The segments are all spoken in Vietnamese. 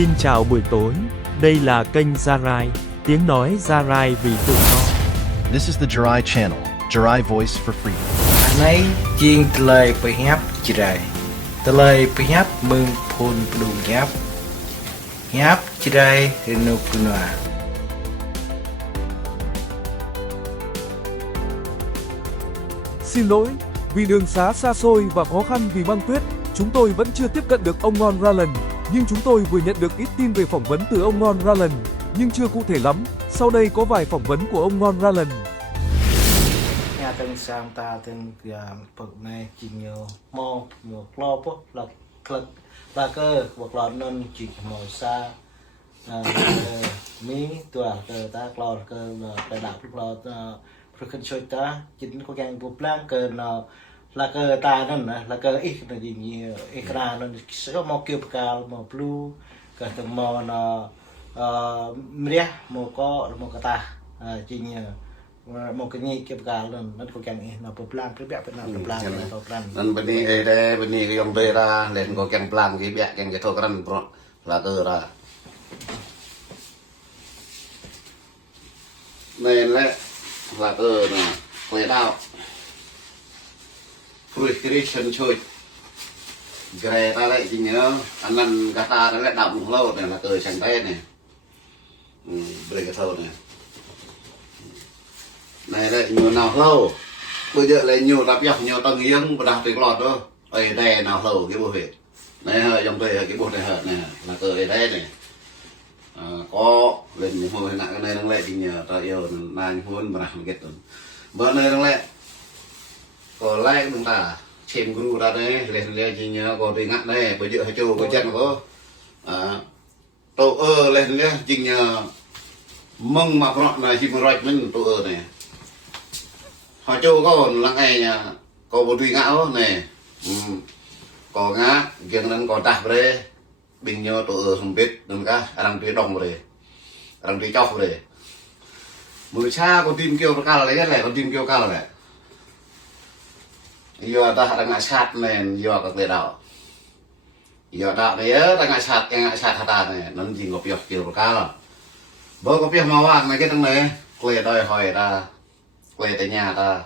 Xin chào buổi tối, đây là kênh Jarai, tiếng nói Jarai vì tự do. This is the Jarai channel, Jarai Voice for Freedom. Này chiên lời phải hấp chrai, lời phải hấp mừng phun đùng hấp chrai renu punwa. Xin lỗi, vì đường xá xa xôi và khó khăn vì băng tuyết, chúng tôi vẫn chưa tiếp cận được ông Ngon Rallen, nhưng chúng tôi vừa nhận được ít tin về phỏng vấn từ ông Ngon Rallen, nhưng chưa cụ thể lắm. Sau đây có vài phỏng vấn của ông Ngon Rallen. Nhà từng sang ta từng bậc này chỉ nhiều mò một lo bố là cơ một lọ non chỉ màu xa mí tua cơ ta lo cơ là đạp lo phần chơi ta chính có gang buộc lang cơ nó là cơ ta nó là cơ ít là gì nhiều ekran nó sẽ có màu kiểu cao màu blue cơ từng màu nó mía màu có màu ta chỉ nhiều một cái nhị kiểu cao lên nó có gang nó buộc lang cái bẹp nó buộc lang nó buộc lang nên bên này đây bên này cái dòng đây ra lên có gang plan cái bẹp gang cái thôi cái rắn là cơ ra này là cơ nè quay đào frustration chơi cái ta lại chỉ nhớ anh ăn gà ta lại đào một lâu này là cơ chẳng tay này đây cái thâu này này lại nhiều nào lâu bây giờ lại nhiều đạp dọc nhiều tầng nghiêng và đạp tiếng lọt đó ở đây nào lâu cái bộ việc này hơi dòng đây cái bộ này hở này là cơ ở đây này có lên những hồi nãy cái này đang lại thì nhờ ta yêu là những hồi mà làm kết rồi bữa nay đang lại có lại chúng ta xem guru ra đây lên chỉ nhớ có thì ngắt đây bây giờ hay châu có chân có tổ lên lên chỉ nhờ mong mà bọn này chỉ một rạch mình tổ này họ châu có lăng ngày nhà có một tùy ngã này có ngã việc nên có đạp đây bình nhớ tổ không biết đừng cả đang tùy đồng rồi đang tùy chọc rồi bữa cha con tim kêu cao là đấy con tim kêu cao là đấy giờ ta đang ngã sát này giờ các lệ đạo giờ đạo đấy đang ngã sát thật này nó chỉ ngọc dọc kêu cao là bữa có biết màu vàng này cái thằng này quê đòi hỏi ta quê tại nhà ta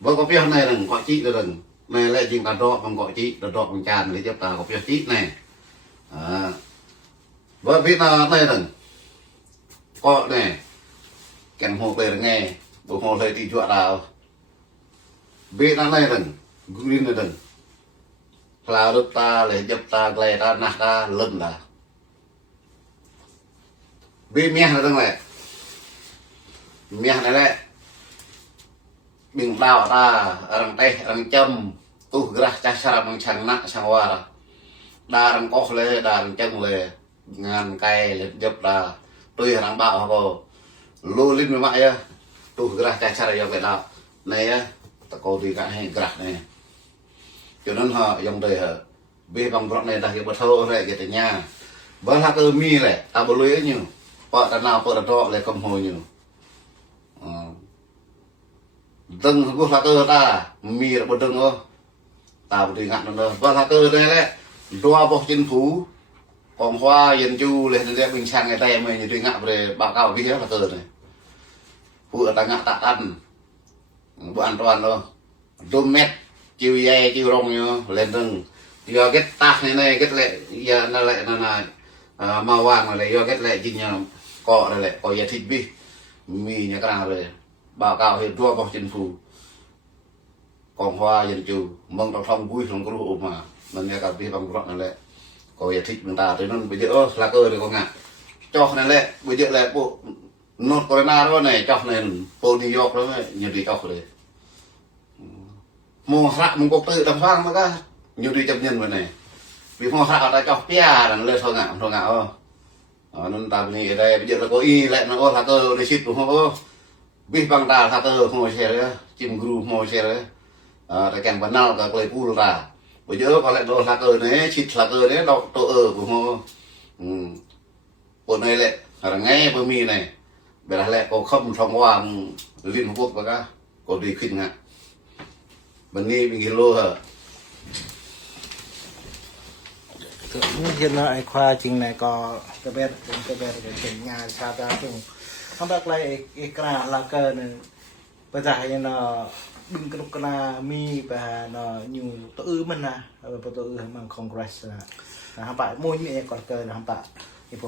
bữa có biết này đừng gọi chị đừng này lại chỉ ta đọ bằng gọi chị đọ bằng tràn để giúp ta có biết chị này bữa biết là đây đừng có này kèm hồ về nghe bộ hồ lấy thì chọn nào biết là đây đừng green là đừng là được ta lấy giúp ta lấy ta nát ta lần là biết mẹ là đừng này mẹ này đấy bình đào ta răng tay răng châm tu ra cha sa bằng chẳng nặng sang hoa đa răng có lệ đa răng chân lệ ngàn cây lên giúp ta tôi răng bạo họ lô lên với mãi tu ra cha sa ra cái đạo này ta có thì cả hay gạt này cho nên họ dòng đời họ về bằng gọt này ta hiểu bớt thâu này cái nhà vẫn là cơ mi này ta bớt lưới nhiều vợ ta nào vợ ta đọ lại cầm hồi nhiều từng bước là cơ ta mi là bớt đừng không ta bớt thì ngạn nữa vẫn là cơ đây đấy đoa bọc trên phú còn hoa yên chu lên lên bình sang ngày tay mình thì ngạn về báo cáo với là cơ này vừa ta ngạn tạ ăn bữa an toàn đâu đôm mét chiều dây chiều rong như lên từng do cái tạc này cái lệ giờ nó lại là màu vàng này do cái lệ chỉ nhờ cọ này lại có giá thịt bi mì nhà cái nào rồi báo cáo hiện đua bọc trên phủ còn hoa dân chủ mong trong thông vui không có đủ mà mình nghe cả đi bằng gọn này lại có giá thịt người ta tới nó bây giờ là cơ được không ạ cho này lại bây giờ lại bộ nốt corona đó này cho này bộ New York đó nhiều đi cho rồi mua sạ một cục tự đâm hoang mà cả nhiều đi chấp nhận vậy này vì mua sạ ta cho pia đằng lên thôi ngạo nên ta nghĩ ở đây bây giờ là có y lại nó là cơ để ship đúng không vì bằng ta là cơ mua xe đấy chim group mua xe đấy ta kèm vào nào cả lấy pool ra bây giờ có lại đồ là cơ đấy ship là cơ đấy đậu tổ ở của họ bộ này lại là nghe bơ mì này bây giờ lại có không trong hoàng liên hợp quốc và cả có đi khinh ngạ bên này mình lô hả นี่เห็นว่าไอ้ควาจริงเนี่ยก็กระเบ็ดเป็นงานชาตาซึ่งทำแบบไรไอ้กระลาเกอร์เนี่ยภาษาไทยเนาะดึงกระดุกกระมีไปเนาะอยู่ตัวมันนะตัวมันคอนเกรสนะฮะปะมวยมีเอกเกอร์นะฮะปะ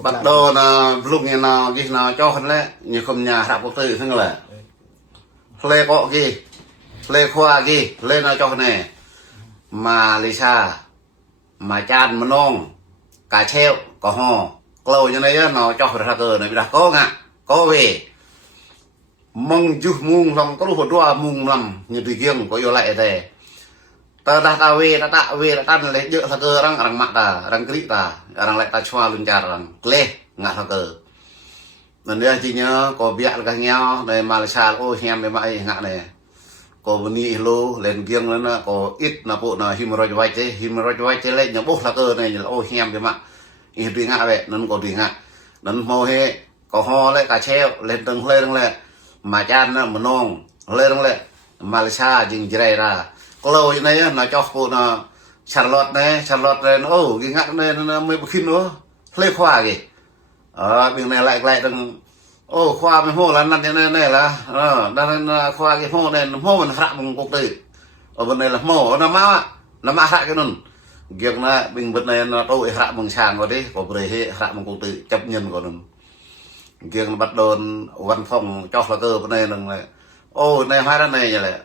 bắt đầu là lúc này nào cái nào cho hắn đấy như không nhà rạp quốc tử thằng là lê cọ gì lê khoa gì lê nào cho hắn này mà Lisa mà chan mà non cà treo cà hò lâu như này nó cho hắn ra cờ này đã có ngạ có về mong chú mung lòng có lúc đua mung lầm như tùy kiêng có yêu lại đây ta ta về ta lấy dựa ra cờ răng mặt ta răng kỹ ta răng lại ta choa luôn chả răng lê ngã ra cờ nên đây chỉ nhớ có bịa là nhau này Malaysia ô hem với mày ngã này có vấn đề lô lên kiêng nữa có ít là bộ là hemorrhoid white lên nhà bốc ra cờ này là ô hem với mày ít đi ngã vậy nên có đi ngã nên màu he có ho lại cả treo lên từng lên mà chan nó mà non lên Malaysia dừng dưới ra có lâu như này nó cho phụ nó Charlotte này nó ô cái ngắt này nó mới khi nữa lấy khoa gì ở bên này lại đừng ô khoa mới hô là năn như này là đang khoa cái hô này hô mình hạ bằng cục tử ở bên này là mổ nó má hạ cái nôn việc là bình vật này nó tôi hạ bằng sàng rồi đấy có bề hệ hạ bằng cục tử chấp nhận của nó việc bắt đầu văn phòng cho là cơ bên này là ô này hai này vậy này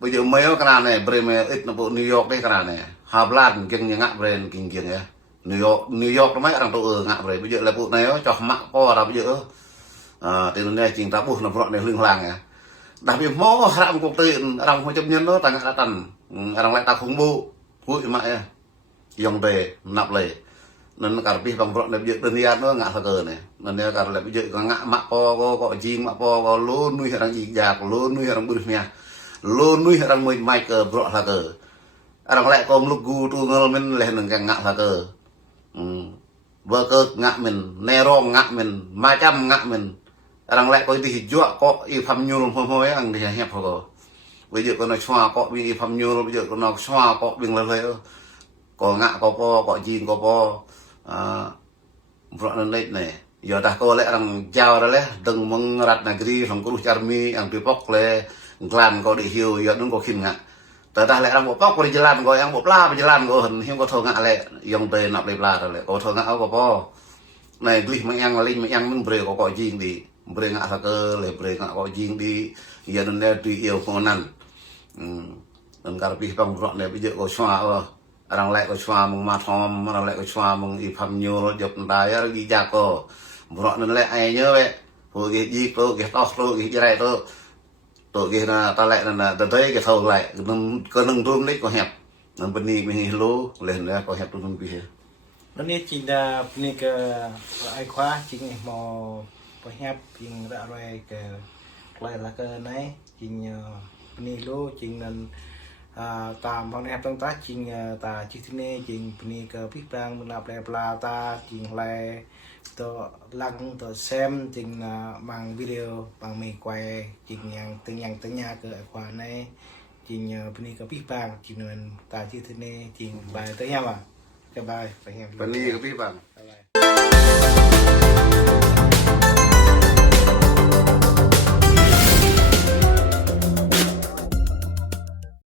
bây giờ mấy cái nào này Bremen ít là bộ New York đấy cái nào này Hà Lan kinh như ngã Bremen kinh nhá New York nó mấy thằng tôi ngã Bremen bây giờ là bộ này cho mắc co là bây giờ từ này chính ta buộc là bọn này lương làng à đặc biệt mó làm cuộc tiền làm không chấp nhận nó ta ngã đã tần làm lại ta khủng bố vui mãi dòng về nạp lệ nên cả bây bằng bọn này bây giờ đơn giản nó ngã cờ này nên cả lại bây giờ có ngã mắc co có chim mắc co lố nuôi hàng gì già lố nuôi hàng bự mía luôn nuôi orang mui Michael bro lah ke, orang lek kom lu gu tu ngel men leh neng ngak lah ke, worker ngak men, nerong ngak men, macam ngak men, orang lek koi di hijau kok i pham nyul hoi ang di hẹp kok, bây giờ con nó xoa kok bi pham nyul bây giờ con nó xoa kok bing lele, kok ngak kok po kok jin kok po, bro nên lết này, giờ dah kau lek orang jauh dah leh, deng mengerat negeri, orang kurus army, ang pipok leh. Làm có để hiểu giờ nó có khinh ngạ, tại ta lại đang bộ bóc có đi làm gọi ăn bộ la đi làm có hình hiếm có thầu ngạ lại dòng tề nạp lại la rồi lại có thầu ngạ có po này ghi mấy ăn linh mấy ăn mình bơi có gọi gì đi bơi ngạ thà cơ lại bơi ngạ gọi gì đi giờ nó đang tùy yêu con năn nên cả bị bằng rọn này bây giờ có xoa đang lại có xoa mông ma thom đang lại có xoa mông y phàm nhiều dọc đài rồi đi già co rọn nên lại ai nhớ vậy rồi cái gì cái to cái gì này thôiตัวกี่นะตาแหละนั่นนะแต่ตัวกี่เท่าไหร่ก็นึ่งรุ่มเล็กก็แหบนั่นเป็นนี่ไม่เห็นรู้เลยนะก็แหบรุ่มปีแล้วนี่จริงนะนี่ก็ไอ้คว้าจริงมอพอแฮปจริงอะไรก็อะไรละก็ไหนจริงนี่รู้จริงนั่นตามพอแฮปต้องตาจริงตาจิตที่นี่จริงนี่ก็พิจารณามันอะไรปลาตาจริงอะไรตัวลังตัวเซมจริงบางวิดีโอบางมีควายจริงอย่างตึงยาเกิดความในจริงพนี้ก็พี่ปางจริงนั่นตาที่ที่นี่จริงบายตึงยาว่ะจะบายไปเงี้ย วันนี้ก็พี่ปัง